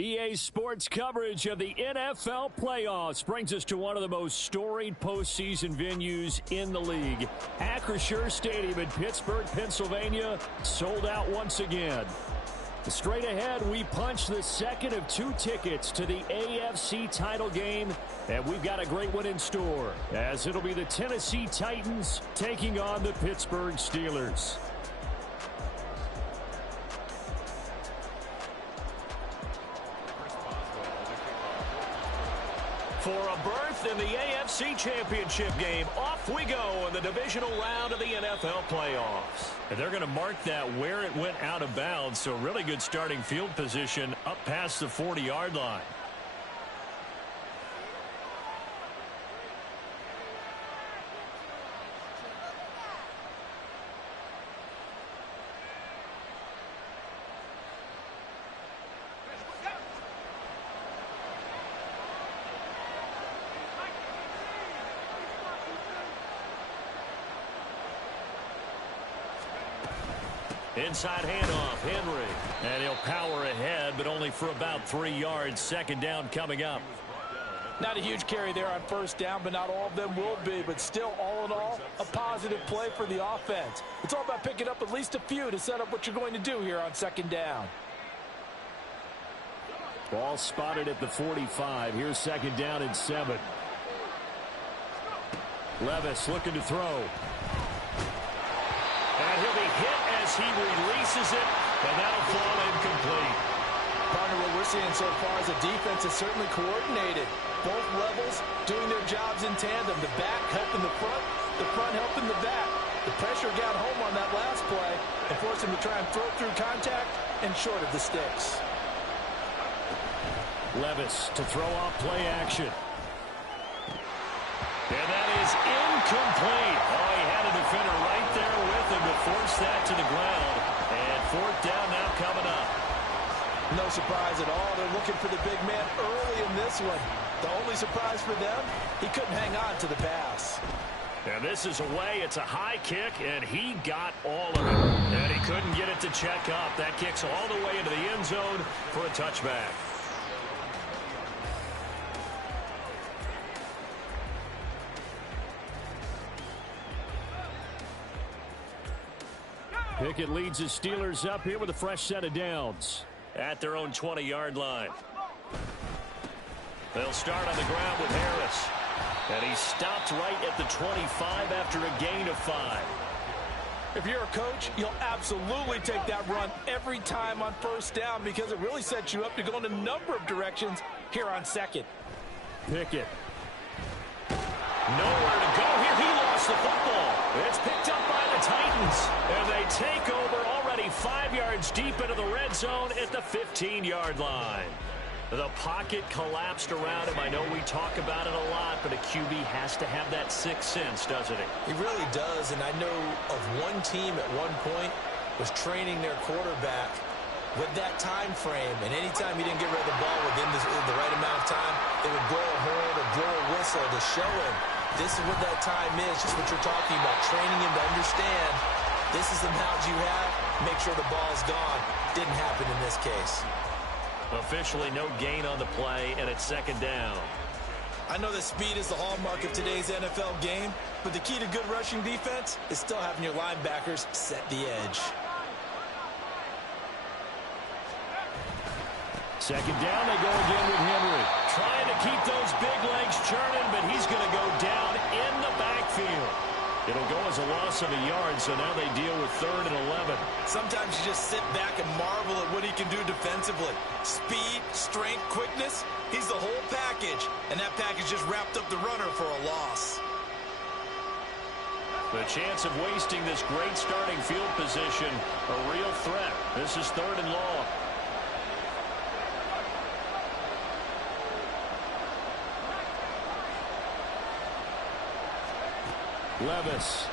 EA Sports coverage of the NFL playoffs brings us to one of the most storied postseason venues in the league. Acrisure Stadium in Pittsburgh, Pennsylvania, sold out once again. Straight ahead, we punch the second of 2 tickets to the AFC title game, and we've got a great one in store, as it'll be the Tennessee Titans taking on the Pittsburgh Steelers. For a berth in the AFC Championship game, off we go in the divisional round of the NFL playoffs. And they're going to mark that where it went out of bounds, so really good starting field position up past the 40-yard line. Inside handoff, Henry. And he'll power ahead, but only for about 3 yards. Second down coming up. Not a huge carry there on first down, but not all of them will be. But still, all in all, a positive play for the offense. It's all about picking up at least a few to set up what you're going to do here on second down. Ball spotted at the 45. Here's second down and 7. Levis looking to throw. And he'll be hit as he releases it, and that'll fall incomplete. Partner, what we're seeing so far is a defense is certainly coordinated. Both levels doing their jobs in tandem. The back helping the front helping the back. The pressure got home on that last play and forced him to try and throw through contact and short of the sticks. Levis to throw off play action. And that is incomplete. Oh, he had a defender right there with him to force that to the ground. And fourth down now coming up. No surprise at all. They're looking for the big man early in this one. The only surprise for them, he couldn't hang on to the pass. And this is away. It's a high kick, and he got all of it. And he couldn't get it to check up. That kicks all the way into the end zone for a touchback. Pickett leads his Steelers up here with a fresh set of downs at their own 20-yard line. They'll start on the ground with Harris. And he stopped right at the 25 after a gain of 5. If you're a coach, you'll absolutely take that run every time on first down because it really sets you up to go in a number of directions here on second. Pickett. Nowhere to go here. He lost the football. It's picked up by the Titans. And they take over already 5 yards deep into the red zone at the 15-yard line. The pocket collapsed around him. I know we talk about it a lot, but a QB has to have that sixth sense, doesn't he? He really does, and I know of one team at one point was training their quarterback with that time frame, and anytime he didn't get rid of the ball within the right amount of time, they would blow a horn or blow a whistle to show him this is what that time is, just what you're talking about, training him to understand this is the amount you have, make sure the ball's gone. Didn't happen in this case. Officially no gain on the play, and it's second down. I know that speed is the hallmark of today's NFL game, but the key to good rushing defense is still having your linebackers set the edge. Second down, they go again with Henry. Trying to keep those big legs churning, but he's going to go down in the backfield. It'll go as a loss of a yard, so now they deal with 3rd and 11. Sometimes you just sit back and marvel at what he can do defensively. Speed, strength, quickness, he's the whole package. And that package just wrapped up the runner for a loss. The chance of wasting this great starting field position, a real threat. This is 3rd and long. Levis.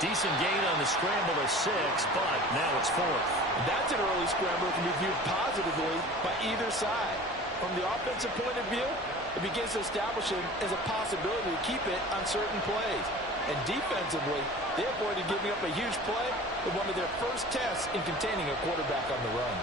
Decent gain on the scramble of 6, but now it's 4th. That's an early scramble that can be viewed positively by either side. From the offensive point of view, it begins to establish him as a possibility to keep it on certain plays. And defensively, they avoided giving up a huge play with one of their first tests in containing a quarterback on the run.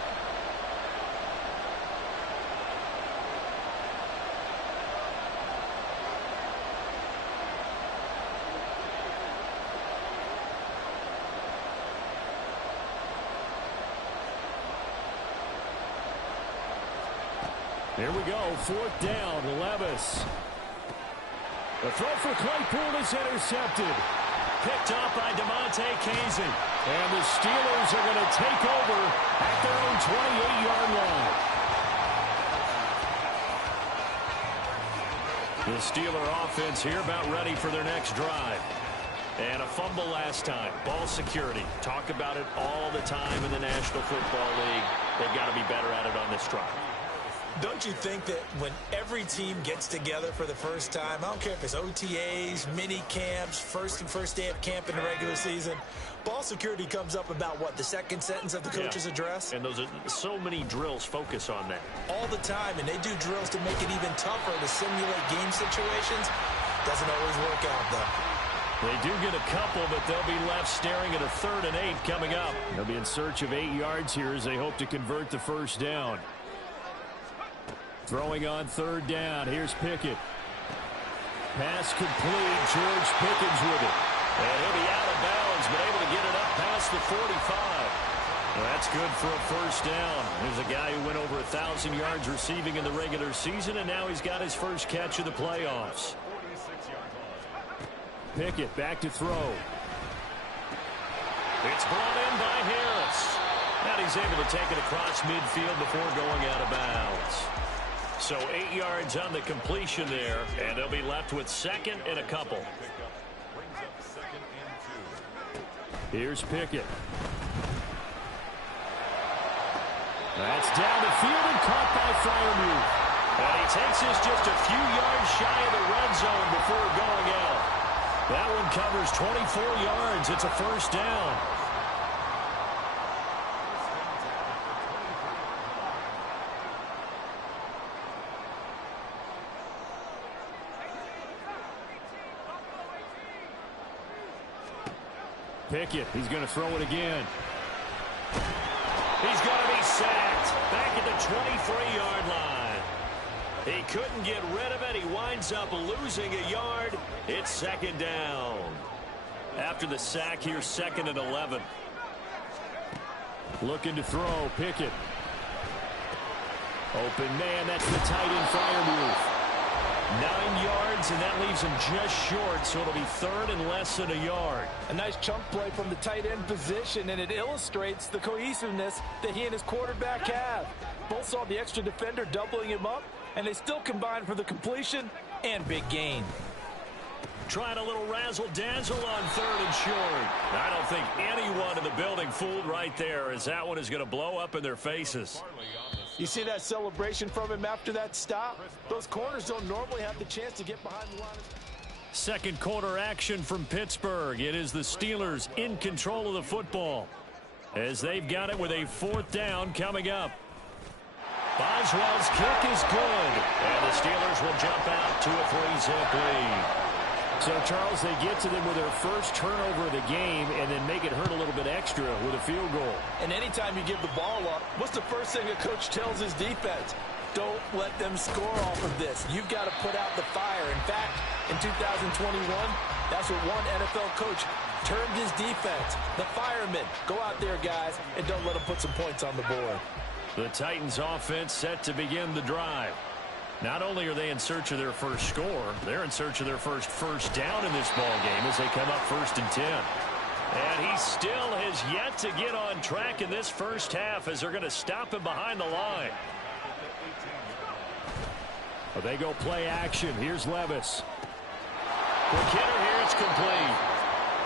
Here we go, 4th down, Levis. The throw for Claypool is intercepted. Picked up by DeMonte Casey. And the Steelers are going to take over at their own 28-yard line. The Steeler offense here about ready for their next drive. And a fumble last time. Ball security. Talk about it all the time in the National Football League. They've got to be better at it on this drive. Don't you think that when every team gets together for the first time, I don't care if it's OTAs, mini camps, first day of camp in the regular season, ball security comes up about what, the second sentence of the coach's address? And those are so many drills focus on that. All the time, and they do drills to make it even tougher to simulate game situations. Doesn't always work out, though. They do get a couple, but they'll be left staring at a 3rd and 8 coming up. They'll be in search of 8 yards here as they hope to convert the first down. Throwing on 3rd down. Here's Pickett. Pass complete. George Pickens with it. And he'll be out of bounds, but able to get it up past the 45. Well, that's good for a first down. There's a guy who went over 1,000 yards receiving in the regular season, and now he's got his first catch of the playoffs. Pickett back to throw. It's brought in by Harris. And he's able to take it across midfield before going out of bounds. So 8 yards on the completion there, and they'll be left with 2nd and a couple. Here's Pickett. That's down the field and caught by Freiermuth. And he takes this just a few yards shy of the red zone before going out. That one covers 24 yards. It's a first down. Pickett, he's going to throw it again. He's going to be sacked back at the 23-yard line. He couldn't get rid of it. He winds up losing a yard. It's 2nd down. After the sack here, 2nd and 11. Looking to throw, Pickett. Open man, that's the tight end Freiermuth. 9 yards, and that leaves him just short, so it'll be 3rd and less than a yard. A nice chunk play from the tight end position, and it illustrates the cohesiveness that he and his quarterback have. Both saw the extra defender doubling him up, and they still combined for the completion and big gain. Trying a little razzle-dazzle on 3rd and short. I don't think anyone in the building fooled right there, as that one is going to blow up in their faces. You see that celebration from him after that stop? Those corners don't normally have the chance to get behind the line. Second quarter action from Pittsburgh. It is the Steelers in control of the football as they've got it with a 4th down coming up. Boswell's kick is good, and the Steelers will jump out to a 3-zip lead. So, Charles, they get to them with their first turnover of the game and then make it hurt a little bit extra with a field goal. And anytime you give the ball up, what's the first thing a coach tells his defense? Don't let them score off of this. You've got to put out the fire. In fact, in 2021, that's what one NFL coach termed his defense. The firemen. Go out there, guys, and don't let them put some points on the board. The Titans offense set to begin the drive. Not only are they in search of their first score, they're in search of their first down in this ball game as they come up 1st and 10. And he still has yet to get on track in this first half as they're going to stop him behind the line. Well, they go play action. Here's Levis. The kicker here, it's complete.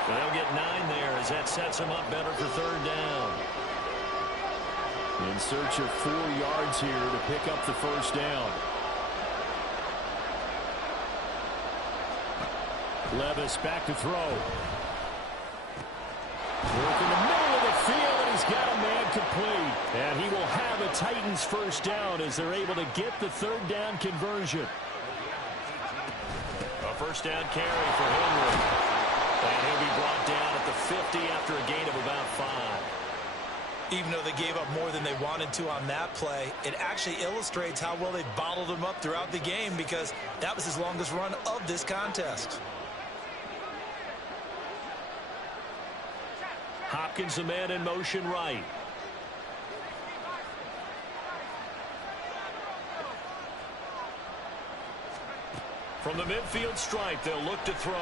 So they'll get 9 there as that sets them up better for 3rd down. In search of 4 yards here to pick up the first down. Levis back to throw. Work in the middle of the field, and he's got a man complete. And he will have a Titans first down as they're able to get the 3rd down conversion. A first down carry for Henry. wanted to on that play. It actually illustrates how well they bottled him up throughout the game because that was his longest run of this contest. Hopkins, the man in motion right. From the midfield stripe, they'll look to throw.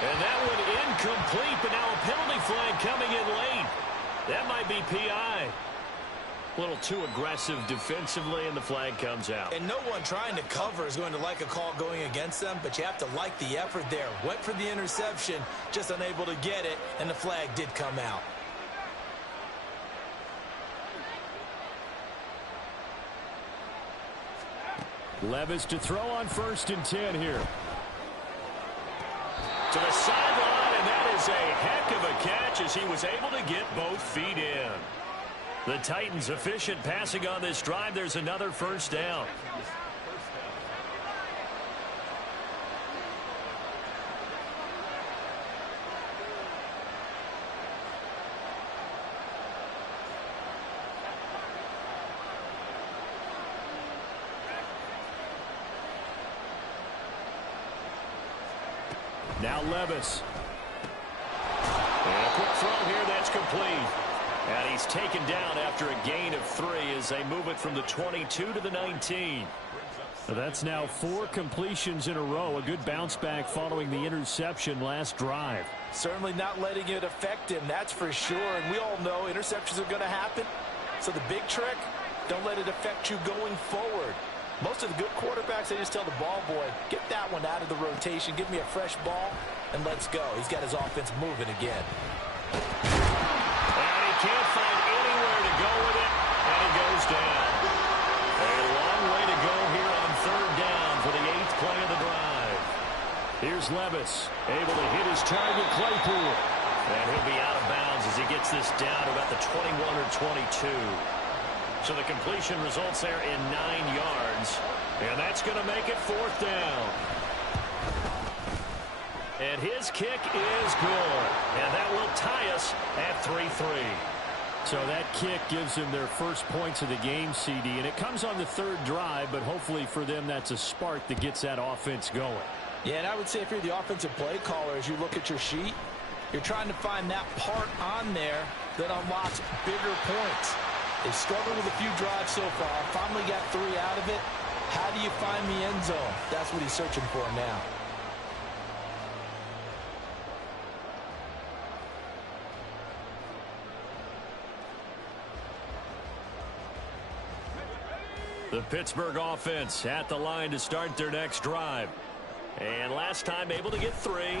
And that one incomplete, but now a penalty flag coming in late. That might be PI. A little too aggressive defensively, and the flag comes out. And no one trying to cover is going to like a call going against them, but you have to like the effort there. Went for the interception, just unable to get it, and the flag did come out. Levis to throw on 1st and 10 here. To the sideline, and that is a heck of a catch as he was able to get both feet in. The Titans efficient passing on this drive. There's another 1st down. Now Levis. And a quick throw here, that's complete. And he's taken down after a gain of 3 as they move it from the 22 to the 19. That's now 4 completions in a row. A good bounce back following the interception last drive. Certainly not letting it affect him, that's for sure. And we all know interceptions are going to happen. So the big trick, don't let it affect you going forward. Most of the good quarterbacks, they just tell the ball boy, get that one out of the rotation, give me a fresh ball, and let's go. He's got his offense moving again. And he can't find anywhere to go with it, and he goes down. A long way to go here on 3rd down for the 8th play of the drive. Here's Levis, able to hit his target, Claypool. And he'll be out of bounds as he gets this down to about the 21 or 22. So the completion results there in 9 yards. And that's going to make it 4th down. And his kick is good. And that will tie us at 3-3. So that kick gives them their first points of the game, CD. And it comes on the 3rd drive, but hopefully for them that's a spark that gets that offense going. Yeah, and I would say if you're the offensive play caller, as you look at your sheet, you're trying to find that part on there that unlocks bigger points. They've struggled with a few drives so far. Finally got 3 out of it. How do you find the end zone? That's what he's searching for now. The Pittsburgh offense at the line to start their next drive. And last time able to get 3.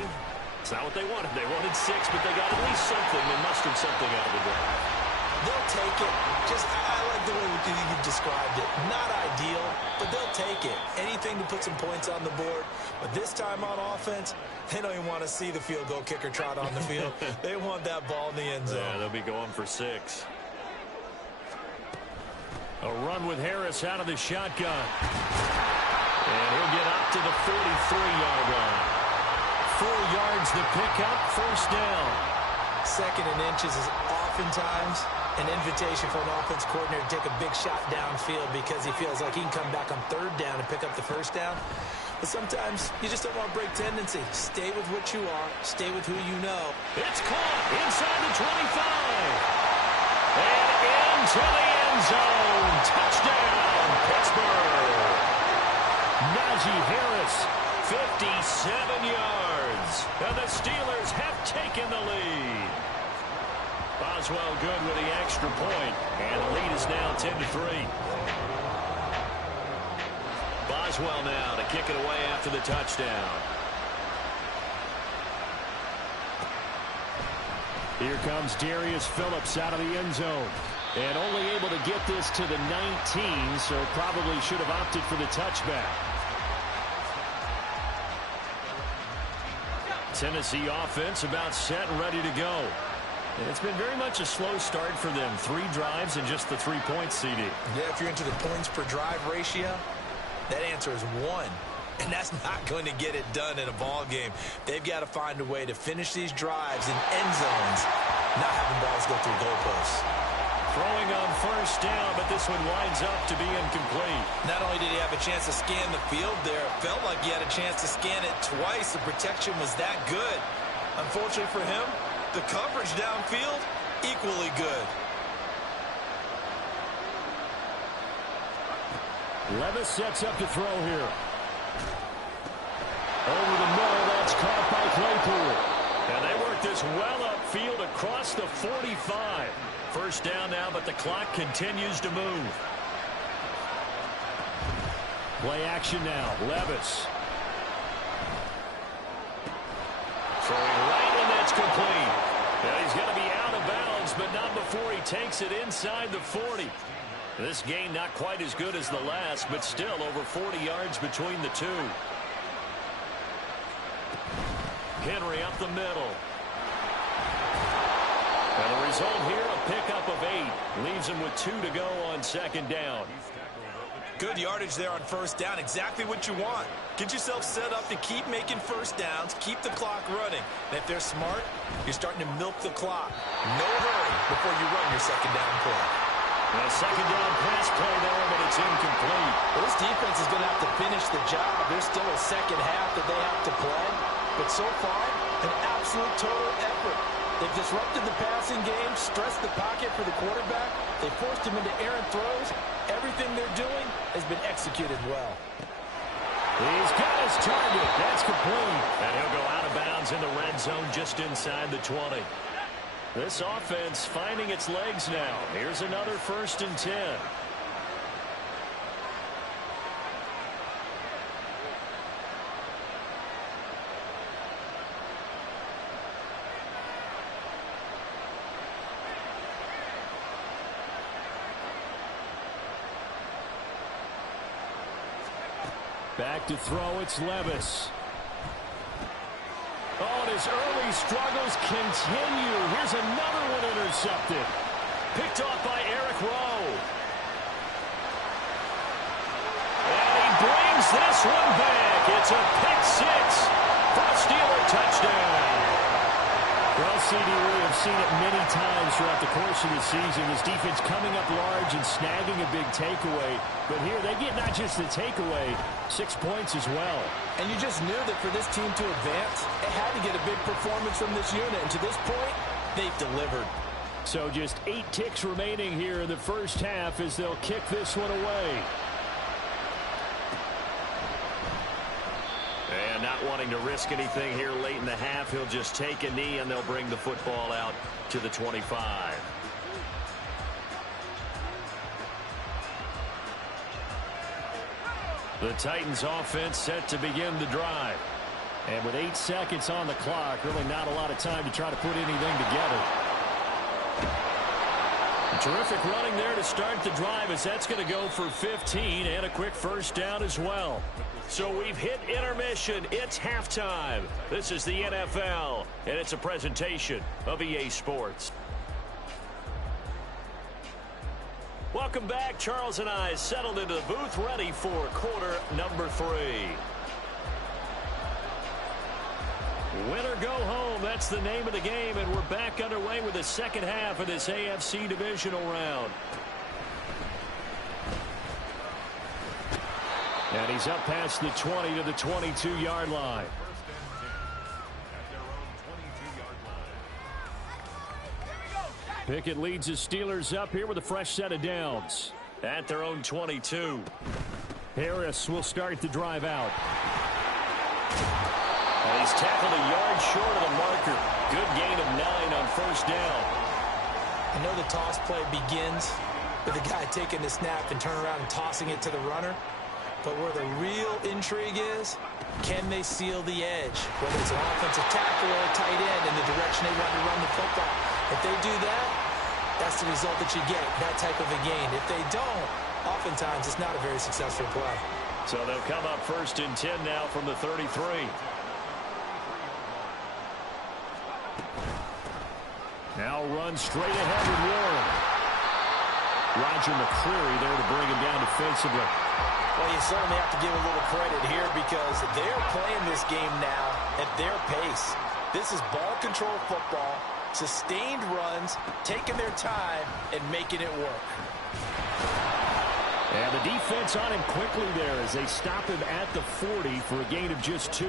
It's not what they wanted. They wanted 6, but they got at least something. They mustered something out of the drive. They'll take it. I like the way you described it. Not ideal, but they'll take it. Anything to put some points on the board. But this time on offense, they don't even want to see the field goal kicker trot on the field. They want that ball in the end zone. Yeah, they'll be going for 6. A run with Harris out of the shotgun. And he'll get up to the 43-yard line. 4 yards the pickup, 1st down. 2nd and inches is oftentimes an invitation for an offense coordinator to take a big shot downfield because he feels like he can come back on 3rd down and pick up the 1st down. But sometimes you just don't want to break tendency. Stay with what you are. Stay with who you know. It's caught inside the 25. And into the end zone. Touchdown, Pittsburgh. Najee Harris. 57 yards. And the Steelers have taken the lead. Boswell good with the extra point. And the lead is now 10-3. Boswell now to kick it away after the touchdown. Here comes Darius Phillips out of the end zone. And only able to get this to the 19, so probably should have opted for the touchback. Tennessee offense about set and ready to go. And it's been very much a slow start for them. 3 drives and just the 3 points, CD. Yeah, if you're into the points per drive ratio, that answer is 1. And that's not going to get it done in a ball game. They've got to find a way to finish these drives in end zones not having balls go through goalposts. Throwing on first down, but this one winds up to be incomplete. Not only did he have a chance to scan the field there, it felt like he had a chance to scan it twice. The protection was that good. Unfortunately for him, the coverage downfield, equally good. Levis sets up to throw here. Over the middle, that's caught by Claypool. And they work this well upfield across the 45. First down now, but the clock continues to move. Play action now. Levis. Throwing right, and that's complete. And he's going to be out of bounds, but not before he takes it inside the 40. This gain not quite as good as the last, but still over 40 yards between the two. Henry up the middle. And the result here, a pickup of 8. Leaves him with 2 to go on second down. Good yardage there on first down. Exactly what you want. Get yourself set up to keep making first downs, keep the clock running. And if they're smart, you're starting to milk the clock. No hurry before you run your second down play. A second down pass play there, but it's incomplete. Well, this defense is going to have to finish the job. There's still a second half that they have to play. But so far, an absolute total effort. They've disrupted the passing game, stressed the pocket for the quarterback. They forced him into errant throws. Everything they're doing has been executed well. He's got his target. That's complete. And he'll go out of bounds in the red zone just inside the 20. This offense finding its legs now. Here's another 1st and 10. Back to throw, it's Levis. Oh, and his early struggles continue. Here's another one intercepted. Picked off by Eric Rowe. And he brings this one back. It's a pick 6 for a Steeler touchdown. Well, CD, we have seen it many times throughout the course of the season. This defense coming up large and snagging a big takeaway. But here they get not just the takeaway, 6 points as well. And you just knew that for this team to advance, it had to get a big performance from this unit. And to this point, they've delivered. So just 8 ticks remaining here in the first half as they'll kick this one away. And not wanting to risk anything here late in the half, he'll just take a knee and they'll bring the football out to the 25. The Titans offense set to begin the drive. And with 8 seconds on the clock, really not a lot of time to try to put anything together. Terrific running there to start the drive as that's going to go for 15 and a quick first down as well. So we've hit intermission. It's halftime. This is the NFL, and it's a presentation of EA Sports. Welcome back. Charles and I settled into the booth ready for quarter number 3. Win or go home, that's the name of the game, and we're back underway with the second half of this AFC divisional round. And he's up past the 20 to the 22-yard line. Pickett leads his Steelers up here with a fresh set of downs. At their own 22. Harris will start the drive out. And he's tackled a yard short of the marker. Good gain of 9 on first down. I know the toss play begins with the guy taking the snap and turn around and tossing it to the runner. But where the real intrigue is, can they seal the edge? Whether it's an offensive tackle or a tight end in the direction they want to run the football. If they do that, that's the result that you get, that type of a gain. If they don't, oftentimes it's not a very successful play. So they'll come up 1st and 10 now from the 33. Now run straight ahead with Warren. Roger McCreary there to bring him down defensively. Well, you certainly have to give a little credit here because they're playing this game now at their pace. This is ball control football. Sustained runs, taking their time, and making it work. And the defense on him quickly there as they stop him at the 40 for a gain of just 2.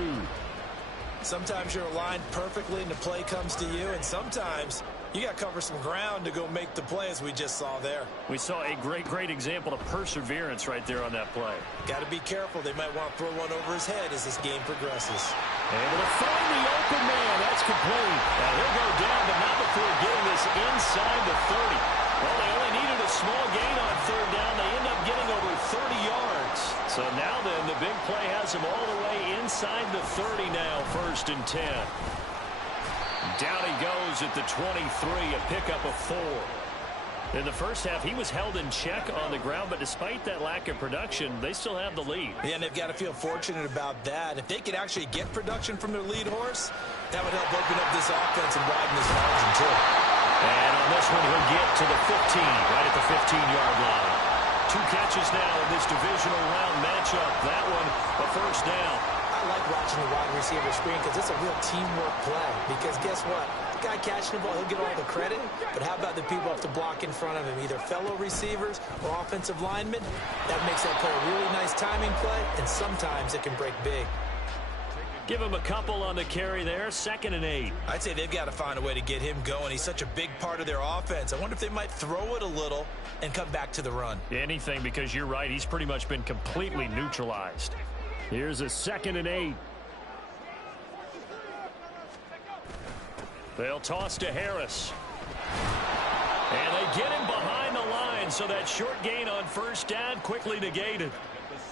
Sometimes you're aligned perfectly and the play comes to you, and sometimes you got to cover some ground to go make the play, as we just saw there. We saw a great example of perseverance right there on that play. Got to be careful. They might want to throw one over his head as this game progresses. Able to find the open man. That's complete. Now he'll go down, but not before getting this inside the 30. Well, they only needed a small gain on third down. They end up getting over 30 yards. So now then, the big play has him all the way inside the 30 now, 1st and 10. Down he goes at the 23, a pickup of 4. In the first half, he was held in check on the ground, but despite that lack of production, they still have the lead. Yeah, and they've got to feel fortunate about that. If they could actually get production from their lead horse, that would help open up this offense and widen this margin, too. And on this one, he'll get to the 15, right at the 15-yard line. 2 catches now in this divisional round matchup. That one, a 1st down. I like watching the wide receiver screen because it's a real teamwork play. Because guess what? The guy catching the ball, he'll get all the credit. But how about the people up to block in front of him, either fellow receivers or offensive linemen? That makes that play a really nice timing play, and sometimes it can break big. Give him a couple on the carry there, 2nd and 8. I'd say they've got to find a way to get him going. He's such a big part of their offense. I wonder if they might throw it a little and come back to the run. Anything, because you're right, he's pretty much been completely neutralized. Here's a 2nd and 8. They'll toss to Harris. And they get him behind the line, so that short gain on 1st down quickly negated.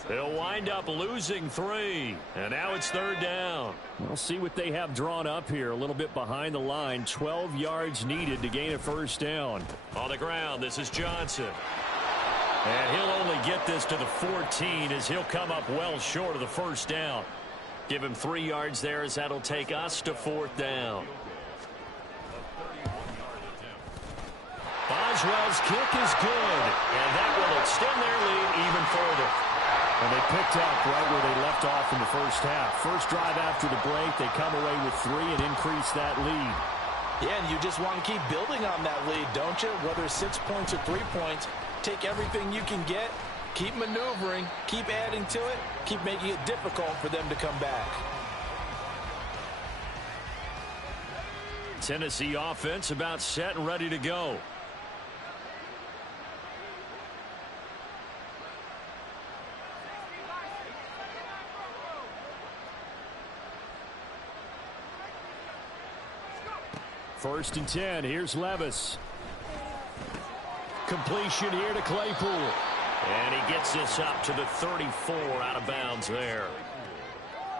They'll wind up losing 3, and now it's 3rd down. We'll see what they have drawn up here. A little bit behind the line. 12 yards needed to gain a 1st down. On the ground, this is Johnson. And he'll only get this to the 14 as he'll come up well short of the 1st down. Give him 3 yards there as that'll take us to 4th down. Boswell's kick is good, and that will extend their lead even further. And they picked up right where they left off in the first half. First drive after the break, they come away with 3 and increase that lead. Yeah, and you just want to keep building on that lead, don't you? Whether it's 6 points or 3 points, take everything you can get, keep maneuvering, keep adding to it, keep making it difficult for them to come back. Tennessee offense about set and ready to go. First and 10. Here's Levis. Completion here to Claypool. And he gets this up to the 34 out of bounds there.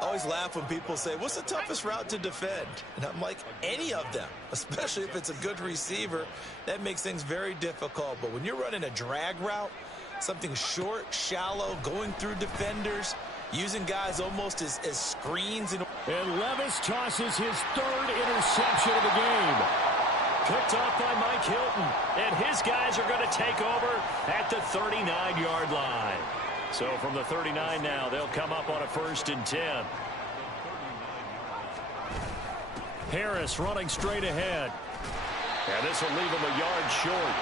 I always laugh when people say, what's the toughest route to defend? And I'm like, any of them, especially if it's a good receiver. That makes things very difficult. But when you're running a drag route, something short, shallow, going through defenders, using guys almost as screens. And Levis tosses his 3rd interception of the game. Picked off by Mike Hilton. And his guys are going to take over at the 39-yard line. So from the 39 now, they'll come up on a 1st and 10. Harris running straight ahead. And this will leave him a yard short.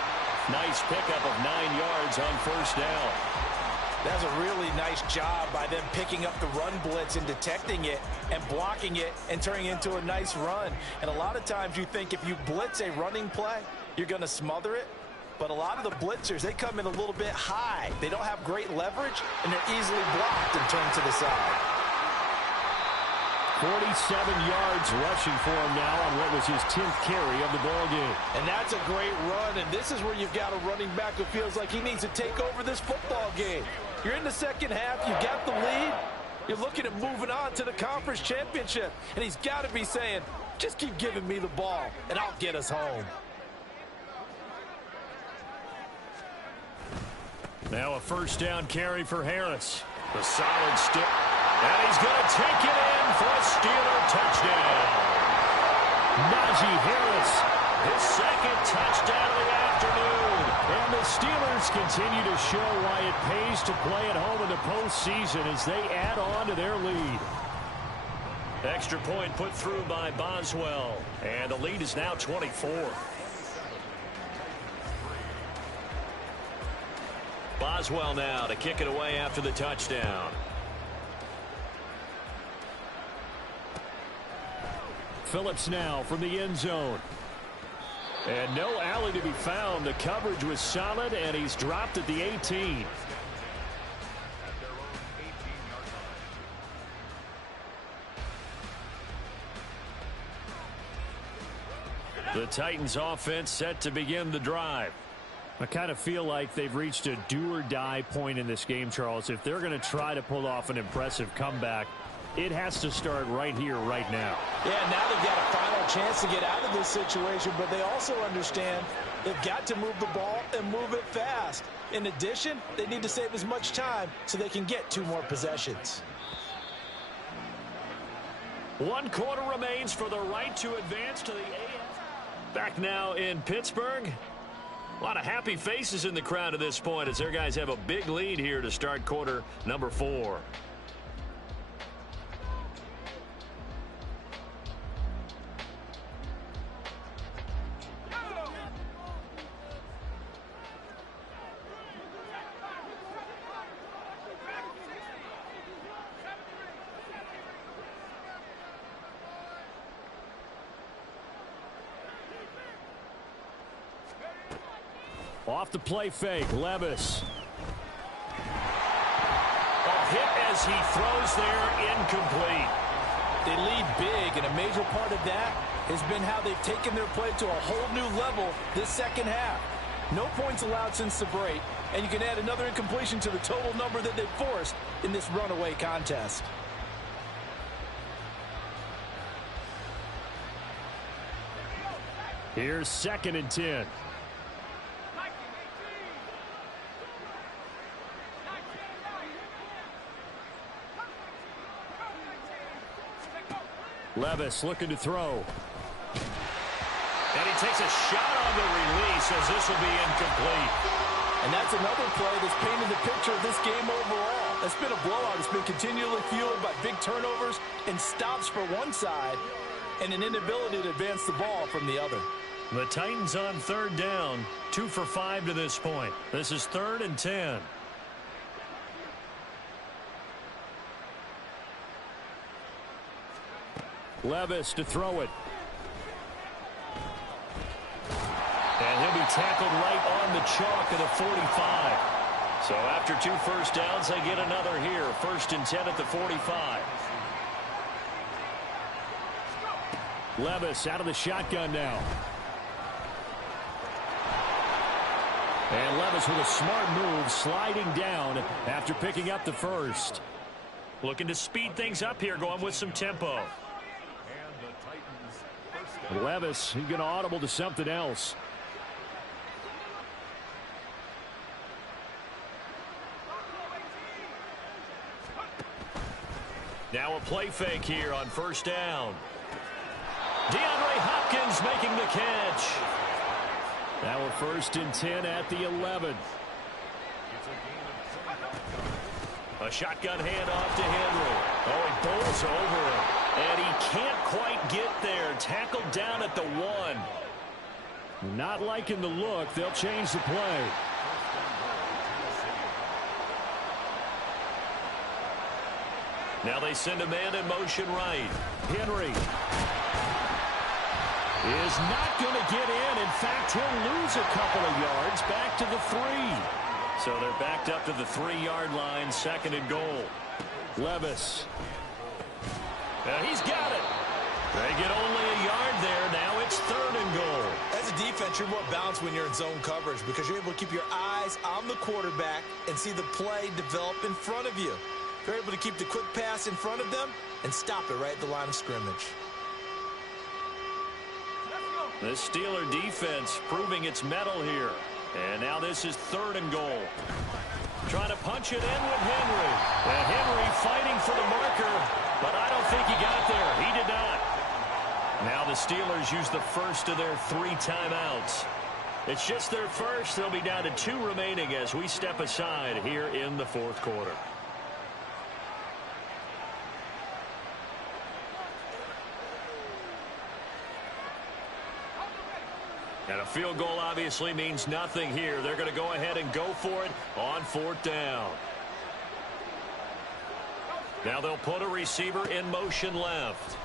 Nice pickup of 9 yards on 1st down. That's a really nice job by them picking up the run blitz and detecting it and blocking it and turning it into a nice run. And a lot of times you think if you blitz a running play, you're going to smother it. But a lot of the blitzers, they come in a little bit high. They don't have great leverage, and they're easily blocked and turned to the side. 47 yards rushing for him now on what was his 10th carry of the ball game. And that's a great run, and this is where you've got a running back who feels like he needs to take over this football game. You're in the second half, you got the lead, you're looking at moving on to the conference championship, and he's got to be saying, just keep giving me the ball, and I'll get us home. Now a 1st down carry for Harris. The solid stick. And he's going to take it in for a Steeler touchdown. Najee Harris, his 2nd touchdown of the afternoon. And the Steelers continue to show why it pays to play at home in the postseason as they add on to their lead. Extra point put through by Boswell. And the lead is now 24. Boswell now to kick it away after the touchdown. Phillips now from the end zone. And no alley to be found. The coverage was solid, and he's dropped at the 18. The Titans offense set to begin the drive. I kind of feel like they've reached a do-or-die point in this game, Charles. If they're going to try to pull off an impressive comeback, it has to start right here, right now. Yeah, now they've got a final chance to get out of this situation, but they also understand they've got to move the ball and move it fast. In addition, they need to save as much time so they can get 2 more possessions. 1 quarter remains for the right to advance to the AFC. Back now in Pittsburgh. A lot of happy faces in the crowd at this point as their guys have a big lead here to start quarter number 4. Off the play fake, Levis. A hit as he throws there, incomplete. They lead big, and a major part of that has been how they've taken their play to a whole new level this second half. No points allowed since the break, and you can add another incompletion to the total number that they've forced in this runaway contest. Here's 2nd and 10. Levis looking to throw. And he takes a shot on the release as this will be incomplete. And that's another play that's painted the picture of this game overall. It's been a blowout. It's been continually fueled by big turnovers and stops for one side and an inability to advance the ball from the other. The Titans on 3rd down, 2 for 5 to this point. This is 3rd and 10. Levis to throw it. And he'll be tackled right on the chalk at the 45. So after 2 first downs, they get another here. 1st and 10 at the 45. Levis out of the shotgun now. And Levis with a smart move, sliding down after picking up the first. Looking to speed things up here, going with some tempo. Levis, he's going to audible to something else. Now a play fake here on 1st down. DeAndre Hopkins making the catch. Now a 1st and 10 at the 11. A shotgun handoff to Henry. Oh, he bowls over him. And he can't quite get there. Tackled down at the 1. Not liking the look. They'll change the play. Now they send a man in motion right. Henry is not going to get in. In fact, he'll lose a couple of yards back to the 3. So they're backed up to the 3-yard line, 2nd and goal. Levis. He's got it. They get only a yard there. Now it's 3rd and goal. As a defense, you're more balanced when you're in zone coverage because you're able to keep your eyes on the quarterback and see the play develop in front of you. You're able to keep the quick pass in front of them and stop it right at the line of scrimmage. The Steeler defense proving its mettle here. And now this is 3rd and goal. Trying to punch it in with Henry. And Henry fighting for the marker, but I don't think he got there. He did not. Now the Steelers use the first of their 3 timeouts. It's just their first. They'll be down to 2 remaining as we step aside here in the 4th quarter. And a field goal obviously means nothing here. They're going to go ahead and go for it on 4th down. Now they'll put a receiver in motion left.